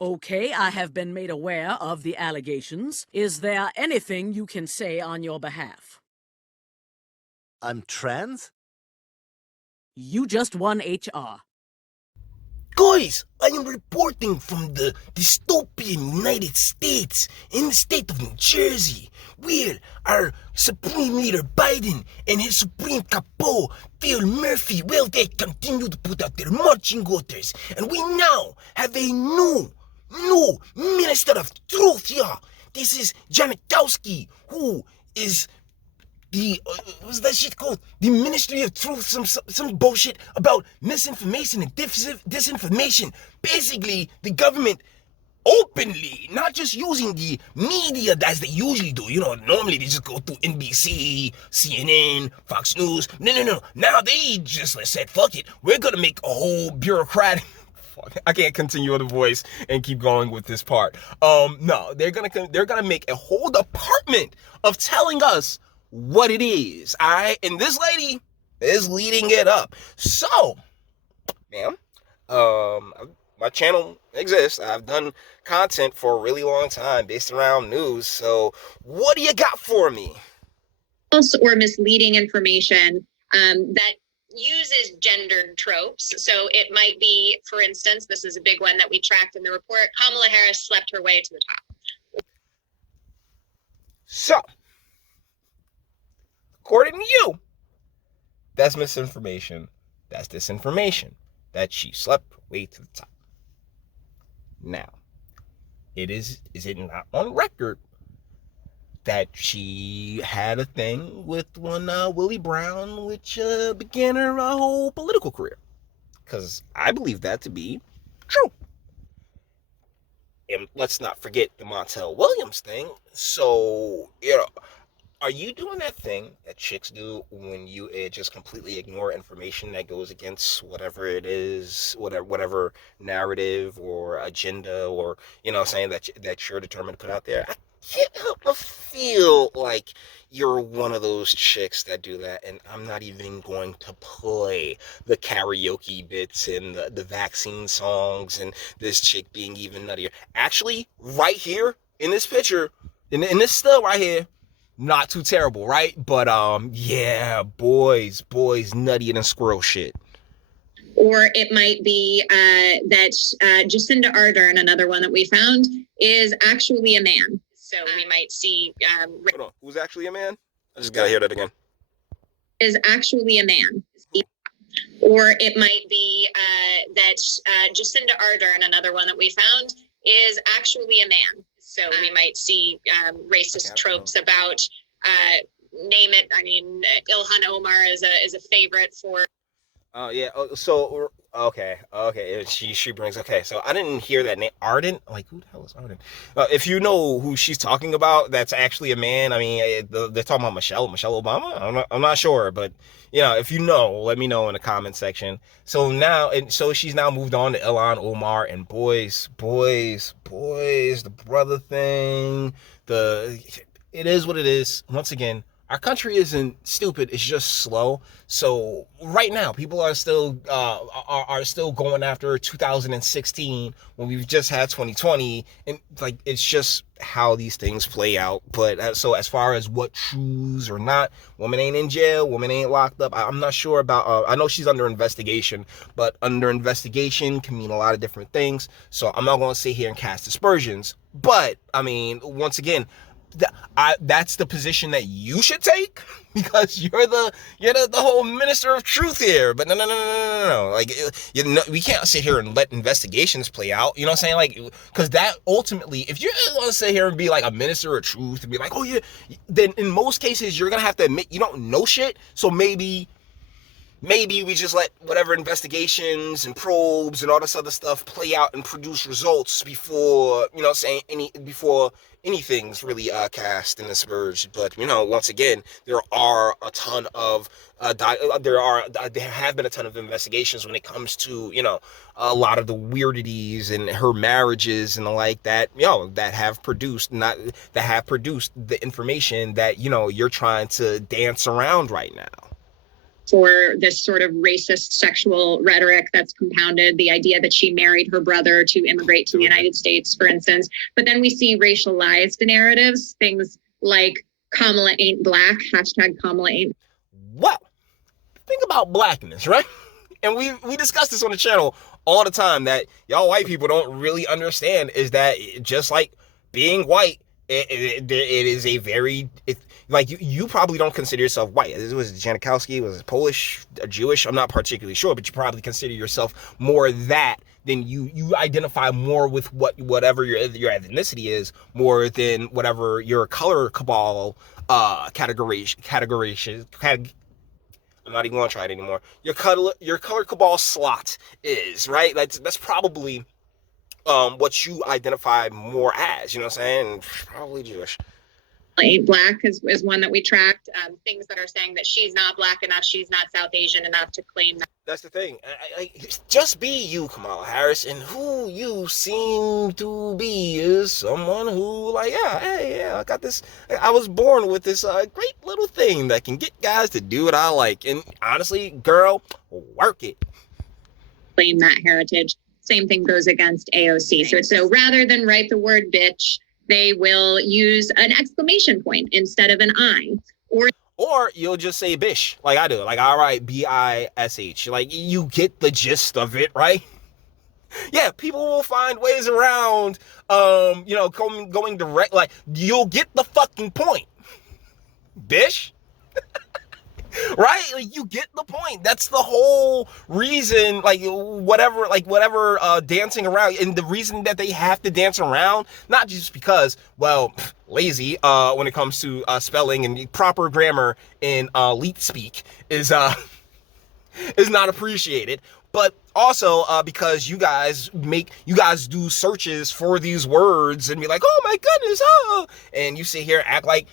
Okay, I have been made aware of the allegations. Is there anything you can say on your behalf? I'm trans? You just won HR. Guys, I am reporting from the dystopian United States in the state of New Jersey, where our Supreme Leader Biden and his Supreme Capo, Phil Murphy, well, they continue to put out their marching orders, and we now have a new Minister of Truth here. This is Janikowski, who is what's that shit called? The Ministry of Truth, some bullshit about misinformation and disinformation. Basically, the government openly, not just using the media as they usually do. You know, normally they just go through NBC, CNN, Fox News. No. Now they just said, fuck it. We're gonna make a whole bureaucratic... I can't continue on the voice and keep going with this part. No, they're gonna make a whole department of telling us what it is. All right, and this lady is leading it up. So, ma'am, my channel exists. I've done content for a really long time based around news. So, what do you got for me? False or misleading information that uses gendered tropes. So it might be, for instance, this is a big one that we tracked in the report, Kamala Harris slept her way to the top. So, according to you, that's misinformation. That's disinformation. That she slept her way to the top. Now, is it not on record that she had a thing with one Willie Brown, which began her whole political career? Because I believe that to be true. And let's not forget the Montel Williams thing. So, are you doing that thing that chicks do when you just completely ignore information that goes against whatever it is, whatever narrative or agenda or, saying that you're determined to put out there? I can't help but feel like you're one of those chicks that do that, and I'm not even going to play the karaoke bits and the vaccine songs and this chick being even nuttier. Actually, right here in this picture, in this still right here, not too terrible, right? But yeah, boys, nuttier than squirrel shit. Or it might be that Jacinda Ardern, another one that we found, is actually a man. So we might see... Hold on, who's actually a man? I just gotta hear that again. Is actually a man. Or it might be that Jacinda Ardern, another one that we found, is actually a man. So we might see racist tropes about, name it. I mean, Ilhan Omar is a favorite for... Yeah. So okay. She brings. Okay. So I didn't hear that name. Arden. Like, who the hell is Arden? If you know who she's talking about, that's actually a man. I mean, they're talking about Michelle Obama. I'm not sure, but if you know, let me know in the comment section. So now, so she's now moved on to Ilhan Omar, and boys, the brother thing. It is what it is. Once again, our country isn't stupid, it's just slow. So right now, people are still going after 2016 when we've just had 2020, and it's just how these things play out. But so as far as what trues or not, woman ain't in jail, woman ain't locked up. I'm not sure about. I know she's under investigation, but under investigation can mean a lot of different things. So I'm not going to sit here and cast aspersions. But I mean, once again, that's the position that you should take, because you're the whole minister of truth here. But no. Like, we can't sit here and let investigations play out. You know what I'm saying? Like, because that ultimately, if you're going to sit here and be like a minister of truth and be like, oh yeah, then in most cases you're going to have to admit you don't know shit. So maybe we just let whatever investigations and probes and all this other stuff play out and produce results before, before anything's really cast and asperged. But once again, there are a ton of there have been a ton of investigations when it comes to a lot of the weirdities and her marriages and the like that that have produced the information that you're trying to dance around right now. for this sort of racist sexual rhetoric that's compounded, the idea that she married her brother to immigrate to the United States, for instance. But then we see racialized narratives, things like Kamala ain't black, hashtag Kamala ain't. Well, think about blackness, right? And we discuss this on the channel all the time, that y'all white people don't really understand is that just like being white, it is a very, like you probably don't consider yourself white. Was Janikowski, was it Polish, Jewish? I'm not particularly sure, but you probably consider yourself more that than you identify more with whatever your ethnicity is, more than whatever your color cabal categorization. I'm not even gonna try it anymore. Your color cabal slot is, right. That's probably what you identify more as. You know what I'm saying? Probably Jewish. Black is one that we tracked. Things that are saying that she's not black enough, she's not South Asian enough to claim that. That's the thing. Just be you, Kamala Harris, and who you seem to be is someone who, like, I got this. I was born with this great little thing that can get guys to do what I like. And honestly, girl, work it. Claim that heritage. Same thing goes against AOC. So rather than write the word bitch, they will use an exclamation point instead of an I. Or you'll just say bish, like I do. Like, all right, B-I-S-H. Like, you get the gist of it, right? Yeah, people will find ways around, going direct. Like, you'll get the fucking point. Bish? Right? Like, you get the point. That's the whole reason, whatever dancing around. And the reason that they have to dance around, not just because, well, lazy, when it comes to spelling and proper grammar in leet speak is not appreciated, but also because you guys do searches for these words and be like, oh my goodness, oh, and you sit here and act like,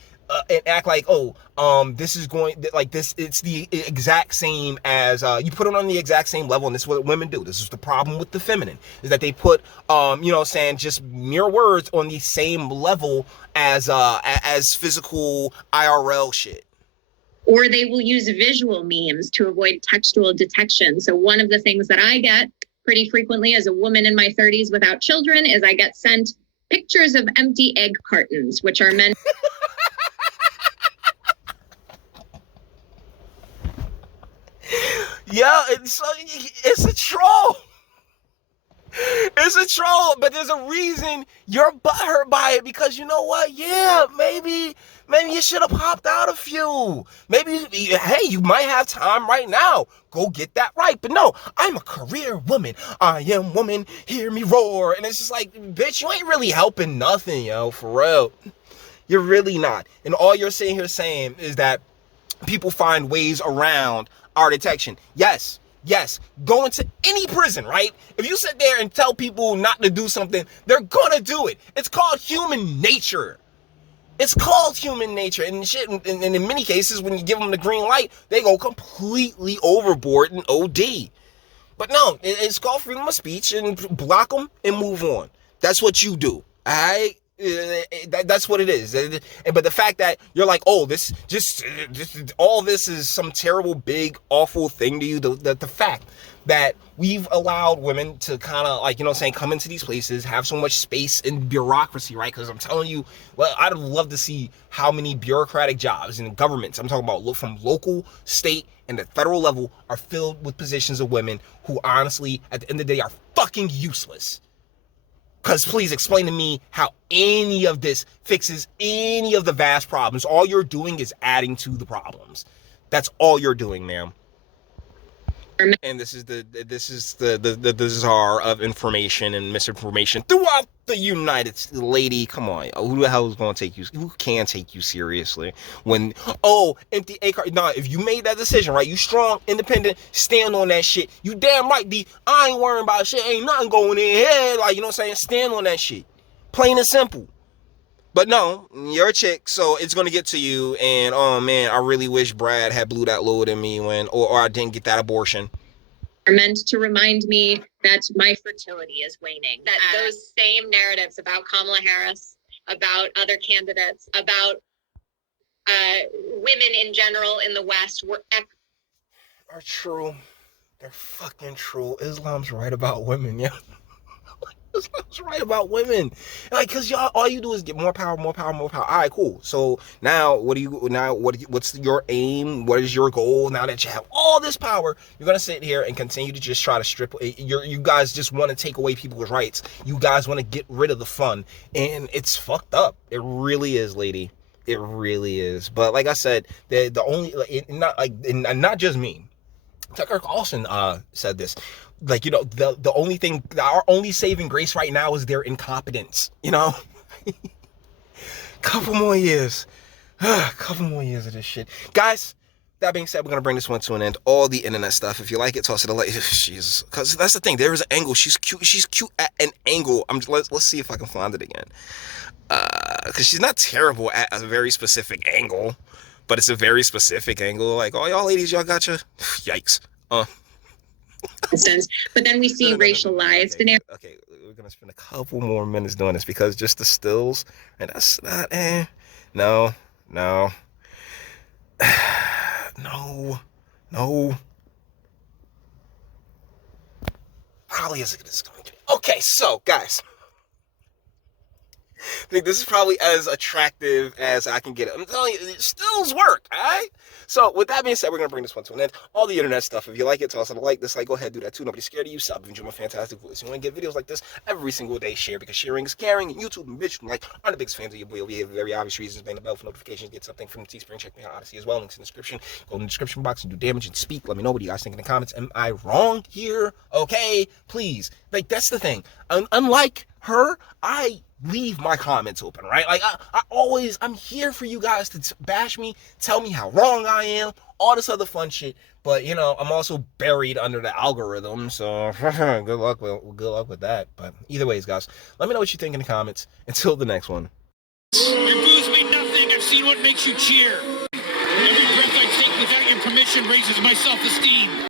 this is going, like, this, it's the exact same as, you put it on the exact same level, and this is what women do. This is the problem with the feminine, is that they put, just mere words on the same level as physical IRL shit. Or they will use visual memes to avoid textual detection. So one of the things that I get pretty frequently as a woman in my 30s without children is I get sent pictures of empty egg cartons, which are meant... Yeah, it's a troll. It's a troll, but there's a reason you're butthurt by it, because you know what? Yeah, maybe you should have popped out a few. Maybe, hey, you might have time right now. Go get that right. But no, I'm a career woman. I am woman. Hear me roar. And it's just like, bitch, you ain't really helping nothing, yo, for real. You're really not. And all you're sitting here saying is that people find ways around our detection. Yes, go into any prison, right? If you sit there and tell people not to do something, they're gonna do it. It's called human nature. And shit, and in many cases, when you give them the green light, they go completely overboard and OD. But no, it's called freedom of speech, and block them and move on. That's what you do, all right? That's what it is. But the fact that you're like, oh, all this is some terrible, big, awful thing to you, the fact that we've allowed women to kind of, come into these places, have so much space and bureaucracy, right? Because I'm telling you, well, I'd love to see how many bureaucratic jobs in governments, I'm talking about from local, state, and the federal level, are filled with positions of women who honestly, at the end of the day, are fucking useless. Because please explain to me how any of this fixes any of the vast problems. All you're doing is adding to the problems. That's all you're doing, ma'am. And this is the czar of information and misinformation throughout the United States. Lady, come on, who the hell is going to take you? Who can take you seriously? When empty A card? Nah, if you made that decision, right? You strong, independent, stand on that shit. You damn right, D. I ain't worrying about shit. Ain't nothing going in here. Like, you know what I'm saying? Stand on that shit. Plain and simple. But no, you're a chick, so it's gonna get to you. And oh man, I really wish Brad had blew that load in me or I didn't get that abortion. Are meant to remind me that my fertility is waning. That those same narratives about Kamala Harris, about other candidates, about women in general in the West were are true. They're fucking true. Islam's right about women, yeah. Islam's right about women. Like, cause y'all, all you do is get more power, more power, more power. All right, cool. So now, what's your aim? What is your goal? Now that you have all this power, you're gonna sit here and continue to just try to strip. You guys just want to take away people's rights. You guys want to get rid of the fun, and it's fucked up. It really is, lady. It really is. But like I said, the only not just me. Tucker Carlson said this. Like, you know, the only thing, our only saving grace right now is their incompetence, you know? Couple more years of this shit. Guys, that being said, we're going to bring this one to an end. All the internet stuff, if you like it, toss it a like. Jesus. Because that's the thing. There is an angle. She's cute at an angle. Let's see if I can find it again. Because she's not terrible at a very specific angle. But it's a very specific angle. Like, oh, y'all ladies, y'all got your... Yikes. Instance, but then we see racialized scenarios. Okay, we're gonna spend a couple more minutes doing this because just the stills, and that's not. No. Probably isn't going to. Okay, so guys. I think this is probably as attractive as I can get it. I'm telling you, it stills work, alright? So, with that being said, we're going to bring this one to an end. All the internet stuff, if you like it, toss it a like, dislike, go ahead, do that too. Nobody's scared of you. Stop enjoying my fantastic voice. You want to get videos like this every single day, share, because sharing is caring. And YouTube and Bitchute like are the biggest fans of your boy. We have very obvious reasons. Bang the bell for notifications. Get something from Teespring. Check me out Odyssey as well. Links in the description. Go in the description box and do damage and speak. Let me know what you guys think in the comments. Am I wrong here? Okay, please. Like, that's the thing. Unlike her, I leave my comments open, right? Like, I'm here for you guys to bash me, tell me how wrong I am, all this other fun shit. But, you know, I'm also buried under the algorithm, so good luck with that. But either ways, guys, let me know what you think in the comments. Until the next one. Your boos mean nothing. I've seen what makes you cheer. Every breath I take without your permission raises my self-esteem.